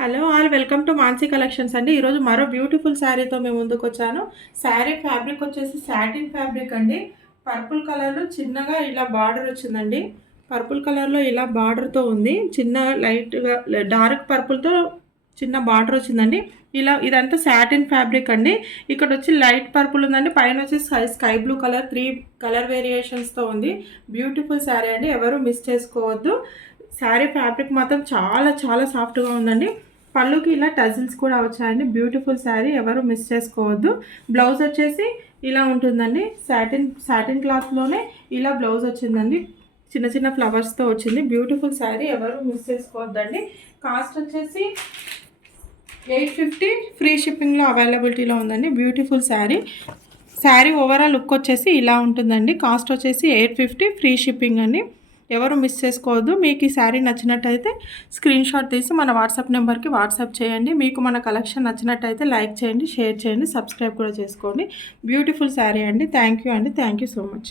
Hello all welcome to Mansi collections అండి. ఈరోజు మరో బ్యూటిఫుల్ శారీతో మేము ముందుకు వచ్చాను. శారీ ఫ్యాబ్రిక్ వచ్చేసి సాటిన్ ఫ్యాబ్రిక్ అండి. పర్పుల్ కలర్లో చిన్నగా ఇలా బార్డర్ వచ్చిందండి. పర్పుల్ కలర్లో ఇలా బార్డర్తో ఉంది. చిన్న లైట్గా డార్క్ పర్పుల్తో చిన్న బార్డర్ వచ్చిందండి. ఇలా ఇదంతా సాటిన్ ఫ్యాబ్రిక్ అండి. ఇక్కడ వచ్చి లైట్ పర్పుల్ ఉందండి. పైన వచ్చి స్కై బ్లూ కలర్ 3 కలర్ వేరియేషన్స్తో ఉంది. బ్యూటిఫుల్ శారీ అండి, ఎవరు మిస్ చేసుకోవద్దు. శారీ ఫ్యాబ్రిక్ మాత్రం చాలా చాలా సాఫ్ట్గా ఉందండి. పళ్ళుకి ఇలా టజిల్స్ కూడా వచ్చాయండి. బ్యూటిఫుల్ శారీ, ఎవరు మిస్ చేసుకోవద్దు. బ్లౌజ్ వచ్చేసి ఇలా ఉంటుందండి. సాటిన్ క్లాత్లోనే ఇలా బ్లౌజ్ వచ్చిందండి. చిన్న చిన్న ఫ్లవర్స్తో వచ్చింది. బ్యూటిఫుల్ శారీ, ఎవరు మిస్ చేసుకోవద్దండి. కాస్ట్ వచ్చేసి 850 ఫ్రీ షిప్పింగ్లో అవైలబిలిటీలో ఉందండి. బ్యూటిఫుల్ శారీ ఓవరాల్ లుక్ వచ్చేసి ఇలా ఉంటుందండి. కాస్ట్ వచ్చేసి 850 ఫ్రీ షిప్పింగ్ అండి. ఎవరు మిస్ చేసుకోవద్దు. మీకు ఈ శారీ నచ్చినట్టయితే స్క్రీన్ షాట్ తీసి మన వాట్సాప్ నెంబర్కి వాట్సాప్ చేయండి. మీకు మన కలెక్షన్ నచ్చినట్టయితే లైక్ చేయండి, షేర్ చేయండి, సబ్స్క్రైబ్ కూడా చేసుకోండి. బ్యూటిఫుల్ శారీ అండి. థ్యాంక్ యూ అండి. Thank you so much.